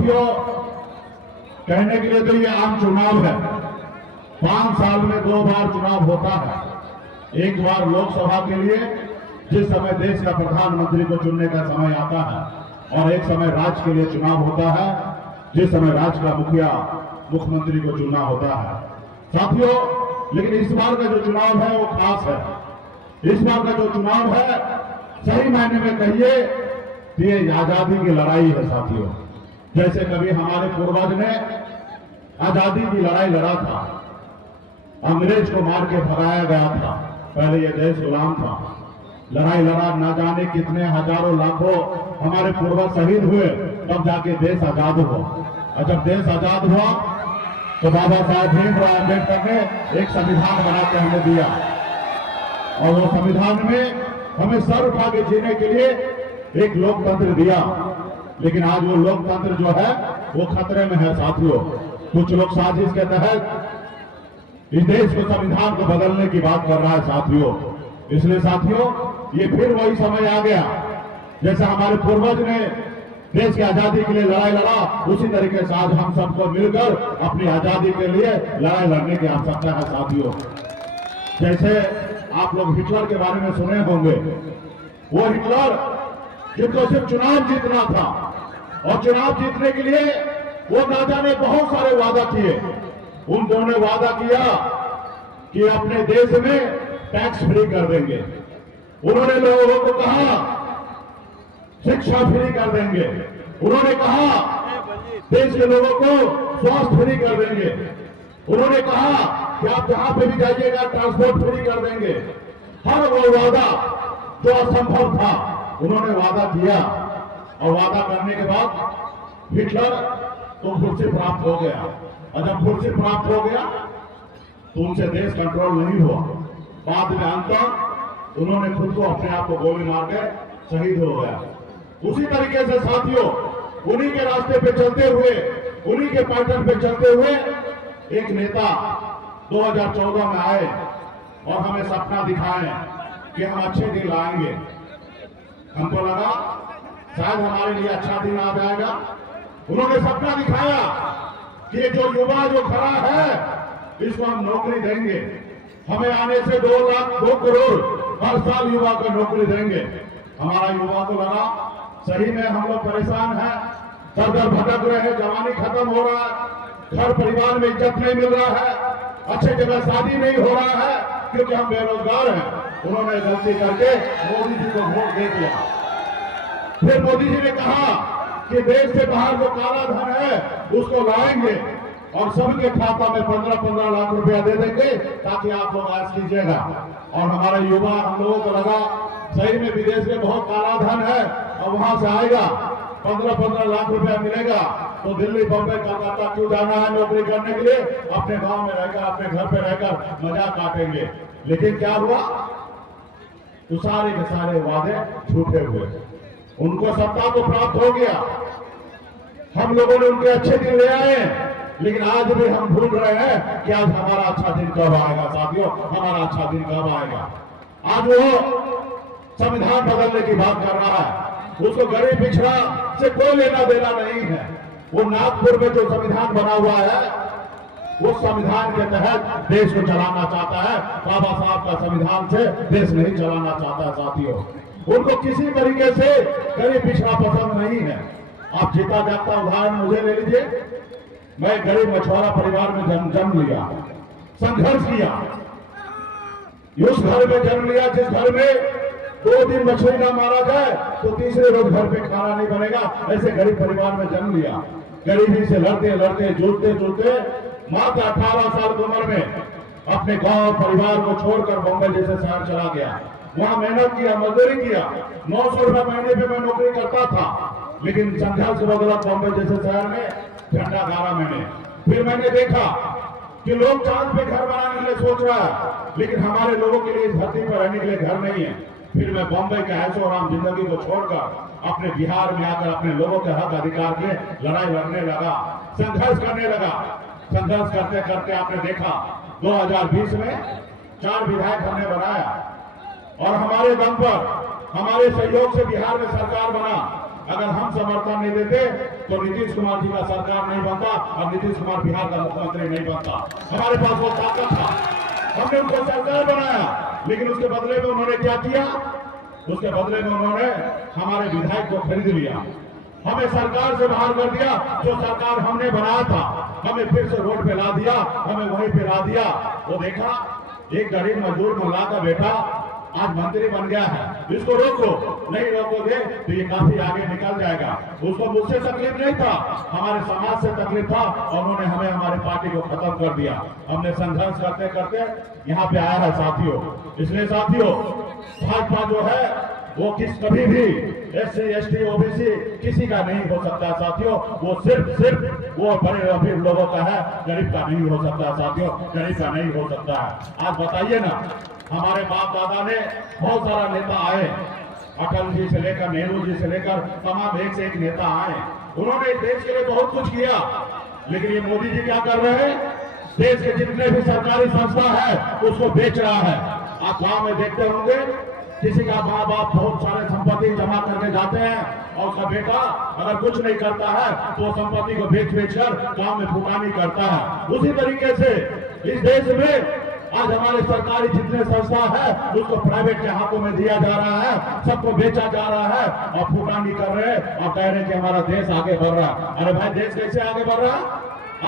साथियों, कहने के लिए तो ये आम चुनाव है। 5 साल में 2 बार चुनाव होता है। एक बार लोकसभा के लिए, जिस समय देश का प्रधानमंत्री को चुनने का समय आता है, और एक समय राज्य के लिए चुनाव होता है, जिस समय राज्य का मुखिया मुख्यमंत्री को चुनना होता है। साथियों, लेकिन इस बार का जो चुनाव है वो खास है। इस बार का जो चुनाव है, सही मायने में कहिए तो ये आजादी की लड़ाई है। साथियों, जैसे कभी हमारे पूर्वज ने आजादी की लड़ाई लड़ा था, अंग्रेज को मार के भगाया गया था, पहले ये देश गुलाम था, लड़ाई लड़ा, ना जाने कितने हजारों लाखों हमारे पूर्वज शहीद हुए, तब जाके देश आजाद हुआ। और जब देश आजाद हुआ तो बाबा साहब भीमराव अम्बेडकर ने एक संविधान बना के हमें दिया, और वो संविधान में हमें सर उठा के जीने के लिए एक लोकतंत्र दिया। लेकिन आज वो लोकतंत्र जो है वो खतरे में है। साथियों, कुछ लोग साजिश के तहत इस देश को, संविधान को बदलने की बात कर रहा है। साथियों, इसलिए साथियों, ये फिर वही समय आ गया, जैसे हमारे पूर्वज ने देश की आजादी के लिए लड़ाई लड़ा, उसी तरीके से आज हम सबको मिलकर अपनी आजादी के लिए लड़ाई लड़ने की आवश्यकता है। साथियों, जैसे आप लोग हिटलर के बारे में सुने होंगे, वो हिटलर जिनको सिर्फ चुनाव जीतना था, और चुनाव जीतने के लिए वो राजा ने बहुत सारे वादा किए। उन दोनों ने वादा किया कि अपने देश में टैक्स फ्री कर देंगे। उन्होंने लोगों को कहा शिक्षा फ्री कर देंगे। उन्होंने कहा देश के लोगों को स्वास्थ्य फ्री कर देंगे। उन्होंने कहा कि आप जहां पे भी जाइएगा ट्रांसपोर्ट फ्री कर देंगे। हर वो वादा जो असंभव था उन्होंने वादा किया, और वादा करने के बाद हिटलर तो कुर्सी प्राप्त हो गया, और जब कुर्सी प्राप्त हो गया तो उनसे देश कंट्रोल नहीं हुआ। बाद में अंत उन्होंने खुद को, अपने आप को गोली मार के शहीद हो गया। उसी तरीके से साथियों, उन्हीं के रास्ते पे चलते हुए, उन्हीं के पैटर्न पे चलते हुए एक नेता 2014 में आए और हमें सपना दिखाए कि हम अच्छे दिन लाएंगे। हमको लगा शायद हमारे लिए अच्छा दिन आ जाएगा। उन्होंने सपना दिखाया कि जो युवा जो खड़ा है इसको हम नौकरी देंगे, हमें आने से 2 करोड़ हर साल युवा को नौकरी देंगे। हमारा युवा को लगा सही में हम लोग परेशान हैं, दर दर भटक रहे हैं, जवानी खत्म हो रहा है, घर परिवार में इज्जत नहीं मिल रहा है, अच्छे जगह शादी नहीं हो रहा है, क्योंकि हम बेरोजगार हैं। उन्होंने गलती करके मोदी जी को वोट दे दिया। फिर मोदी जी ने कहा कि देश से बाहर जो काला धन है उसको लाएंगे और सबके खाता में 15-15 लाख रुपया दे देंगे ताकि आप लोग आज कीजिएगा। और हमारे युवा, हम लोगों को लगा सही में विदेश में बहुत काला धन है और वहां से आएगा 15-15 लाख रुपया मिलेगा, तो दिल्ली, बम्बई, कलकत्ता क्यों जाना है नौकरी करने के लिए, अपने गांव में रहकर, अपने घर पे रहकर मजा काटेंगे। लेकिन क्या हुआ, तो सारे के सारे वादे झूठे हुए। उनको सत्ता तो प्राप्त हो गया, हम लोगों ने उनके अच्छे दिन ले आए, लेकिन आज भी हम भूल रहे हैं कि आज हमारा अच्छा दिन कब आएगा। साथियों, हमारा अच्छा दिन कब आएगा। आज वो संविधान बदलने की बात कर रहा है, उसको गरीब पिछड़ा से कोई लेना देना नहीं है। वो नागपुर में जो संविधान बना हुआ है, उस संविधान के तहत देश को चलाना चाहता है। बाबा साहब का संविधान से देश नहीं चलाना चाहता है। साथियों, उनको किसी तरीके से गरीब पिछड़ा पसंद नहीं है। आप जीता जागता उदाहरण मुझे ले लीजिए। मैं गरीब मछुआरा परिवार में जन्म लिया, संघर्ष किया, उस घर में जन्म लिया जिस घर में 2 दिन मछली ना मारा जाए तो तीसरे रोज घर पे खाना नहीं बनेगा। ऐसे गरीब परिवार में जन्म लिया, गरीबी से लड़ते लड़ते जूझते जूझते मात्र 18 साल की उम्र में अपने गांव परिवार को छोड़कर बम्बई जैसे शहर चला गया। वहां मेहनत किया, मजदूरी किया, 900 रुपए महीने पे मैं नौकरी करता था, लेकिन संघर्ष के बदौलत बम्बई जैसे शहर में झंडा गाड़ा मैंने। फिर मैंने देखा कि लोग चांद पे घर बनाने के लिए सोच रहा है, लेकिन हमारे लोगों के लिए इस धरती पर रहने के लिए घर नहीं है। फिर मैं बम्बई के ऐशो आराम जिंदगी को छोड़कर अपने बिहार में आकर अपने लोगों के हक अधिकार के लड़ाई लड़ने लगा, संघर्ष करने लगा। संघर्ष करते करते आपने देखा 2020 में 4 विधायक हमने बनाया, और हमारे दम पर, हमारे सहयोग से बिहार में सरकार बना। अगर हम समर्थन नहीं देते तो नीतीश कुमार जी का सरकार नहीं बनता और नीतीश कुमार बिहार का मुख्यमंत्री नहीं बनता। हमारे पास वो ताकत था, हमने उनको सरकार बनाया, लेकिन उसके बदले में उन्होंने क्या किया? उसके बदले में उन्होंने हमारे विधायक को खरीद लिया, हमें सरकार से बाहर कर दिया। जो सरकार हमने बनाया था हमें फिर से रोड पे ला दिया, हमें वहीं पे ला दिया। वो देखा एक गरीब मजदूर मोहल्ला का बेटा आज मंत्री बन गया है, इसको रोको, नहीं रोकोगे तो ये काफी आगे निकल जाएगा। उसको मुझसे तकलीफ नहीं था, हमारे समाज से तकलीफ था और उन्होंने हमें हमारी पार्टी को खत्म कर दिया। हमने संघर्ष करते करते यहाँ पे आया है साथियों। इसलिए साथियों भाजपा जो है वो कभी भी SC ST OBC किसी का नहीं हो सकता साथियों, वो सिर्फ वो बड़े अमीर लोगों का है, गरीब का नहीं हो सकता साथियों, गरीब का नहीं हो सकता है। आज बताइए ना, हमारे बाप दादा ने बहुत सारा नेता आए, अटल जी से लेकर नेहरू जी से लेकर तमाम एक से एक नेता आए, उन्होंने देश के लिए बहुत कुछ किया। लेकिन ये मोदी जी क्या कर रहे हैं? देश के जितने भी सरकारी संस्था है उसको बेच रहा है। आप गांव में देखते होंगे किसी का माँ बाप बहुत सारे संपत्ति जमा करके जाते हैं और उसका बेटा अगर कुछ नहीं करता है तो संपत्ति को बेच कर गांव में फुटानी करता है। उसी तरीके से इस देश में आज हमारे सरकारी जितने संस्था है उसको प्राइवेट के हाथों में दिया जा रहा है, सबको बेचा जा रहा है और फुटानी कर रहे हैं और कह रहे हैं कि हमारा देश आगे बढ़ रहा है। अरे भाई देश कैसे आगे बढ़ रहा है?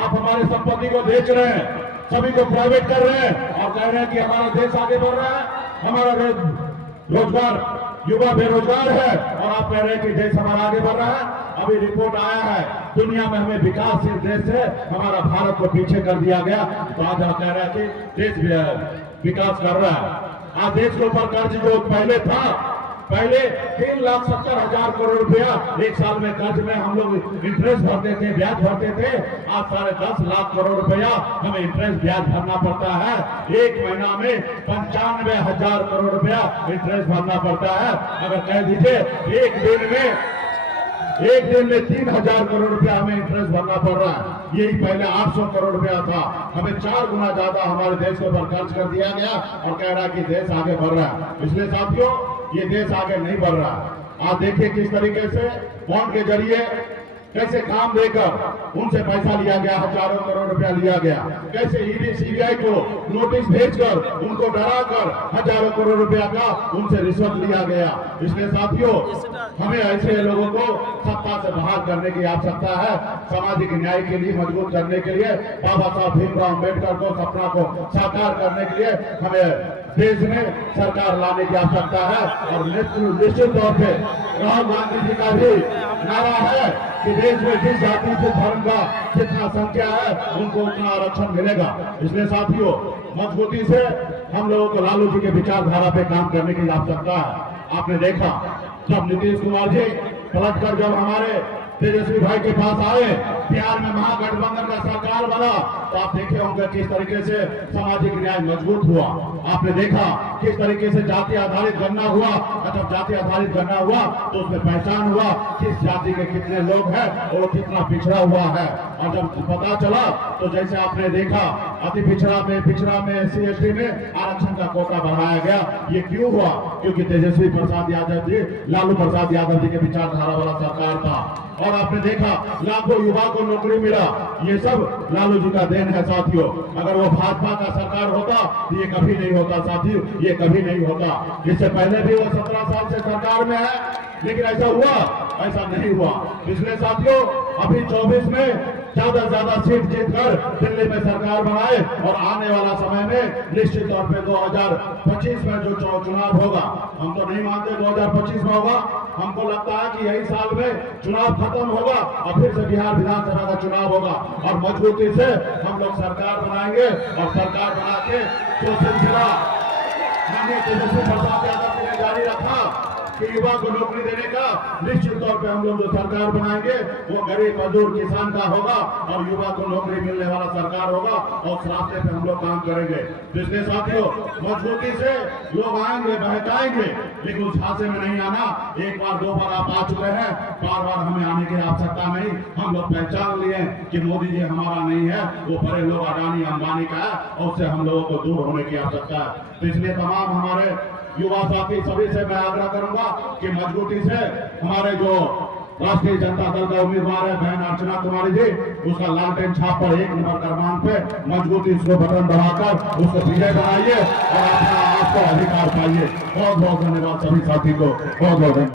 आप हमारी संपत्ति को बेच रहे हैं, सभी को प्राइवेट कर रहे हैं और कह रहे हैं कि हमारा देश आगे बढ़ रहा है। हमारा रोजगार युवा बेरोजगार है और आप कह रहे हैं कि देश हमारा आगे बढ़ रहा है। अभी रिपोर्ट आया है दुनिया में हमें विकासशील देश से हमारा भारत को पीछे कर दिया गया, तो आज हम कह रहे हैं कि देश विकास कर रहा है। आज देश के ऊपर कर्ज जो पहले था, पहले 3,70,000 करोड़ रुपया एक साल में कर्ज में हम लोग इंटरेस्ट भरते थे, ब्याज भरते थे। आज 10.5 लाख करोड़ रुपया हमें इंटरेस्ट ब्याज भरना पड़ता है। एक महीना में 95,000 करोड़ रुपया इंटरेस्ट भरना पड़ता है। अगर कह दीजिए एक दिन में 3,000 करोड़ रुपया हमें इंटरेस्ट भरना पड़ रहा है। यही पहले 800 करोड़ रुपया था, हमें 4 गुना ज्यादा हमारे देश के ऊपर खर्च कर दिया गया और कह रहा है कि देश आगे बढ़ रहा है। इसलिए साथियों ये देश आगे नहीं बढ़ रहा। आप देखिए किस तरीके से बॉन्ड के जरिए कैसे काम देकर उनसे पैसा लिया गया, हजारों करोड़ रुपया लिया गया। कैसे ED CBI को नोटिस भेजकर उनको डराकर हजारों करोड़ रुपया का उनसे रिश्वत लिया गया। इसलिए साथियों हमें ऐसे लोगों को सत्ता से बाहर करने की आवश्यकता है। सामाजिक न्याय के लिए मजबूत करने के लिए, बाबा साहब भीमराव अम्बेडकर को सपना को साकार करने के लिए हमें देश में सरकार लाने की आवश्यकता है। और निश्चित तौर पे राहुल गांधी जी का भी नारा है कि देश में जिस जाति जिस धर्म का जितना संख्या है उनको उतना आरक्षण मिलेगा। इसलिए साथियों मजबूती से हम लोगों को लालू जी के विचारधारा पे काम करने की आवश्यकता है। आपने देखा जब नीतीश कुमार जी पलटकर जब हमारे तेजस्वी भाई के पास आए, बिहार में महागठबंधन का सरकार बना, तो आप देखे होंगे किस तरीके से सामाजिक न्याय मजबूत हुआ। आपने देखा किस तरीके से जाति आधारित गणना हुआ और जब जाति आधारित गणना हुआ तो उसमें पहचान हुआ किस जाति के कितने लोग हैं और कितना पिछड़ा हुआ है। और जब पता चला तो जैसे आपने देखा अति पिछड़ा में SC ST में आरक्षण का कोटा बढ़ाया गया। ये क्यों हुआ? क्योंकि तेजस्वी प्रसाद यादव जी, लालू प्रसाद यादव जी के विचारधारा वाला सरकार था। और आपने देखा लाखों युवा को नौकरी मिला, ये सब लालू जी का देन है साथियों। अगर वो भाजपा का सरकार होता तो ये कभी नहीं होता साथियों, ये कभी नहीं होता। इससे पहले भी वो 17 साल से सरकार में है, लेकिन ऐसा हुआ? ऐसा नहीं हुआ। इसलिए साथियों अभी 24 में ज्यादा से ज्यादा सीट जीतकर दिल्ली में सरकार बनाए और आने वाला समय में निश्चित तौर पे 2025 में जो चुनाव होगा, हम तो नहीं मानते 2025 में होगा, हमको लगता है कि यही साल में चुनाव खत्म होगा और फिर से बिहार विधानसभा का चुनाव होगा और मजबूती से हम लोग सरकार बनाएंगे। और सरकार बना के जो सिलसिला माननीय तेजस्वी प्रसाद यादव जी ने जारी रखा कि युवा को नौकरी देने का, निश्चित तौर पे हम लोग जो सरकार बनाएंगे वो गरीब मजदूर किसान का होगा और युवा को नौकरी मिलने वाला सरकार होगा और उस रास्ते पे हम लोग काम करेंगे। इसलिए साथियों मजबूती से लोग आएंगे, बहकाएंगे, लेकिन उस झांसे में नहीं आना। एक बार 2 बार आप आ चुके हैं, बार बार हमें आने की आवश्यकता नहीं। हम लोग पहचान लिए कि मोदी जी हमारा नहीं है, वो बड़े लोग अडानी अंबानी का है और उससे हम लोगों को दूर होने की आवश्यकता है। तो इसलिए तमाम हमारे युवा साथी सभी से मैं आग्रह करूंगा कि मजबूती से हमारे जो राष्ट्रीय जनता दल का उम्मीदवार है बहन अर्चना कुमारी जी, उसका लालटेन छाप पर 1 नंबर क्रमांक पे मजबूती से बटन दबाकर उसको विजय बनाइए और अपना आपका अधिकार पाइए। बहुत बहुत धन्यवाद सभी साथी को, बहुत बहुत धन्यवाद।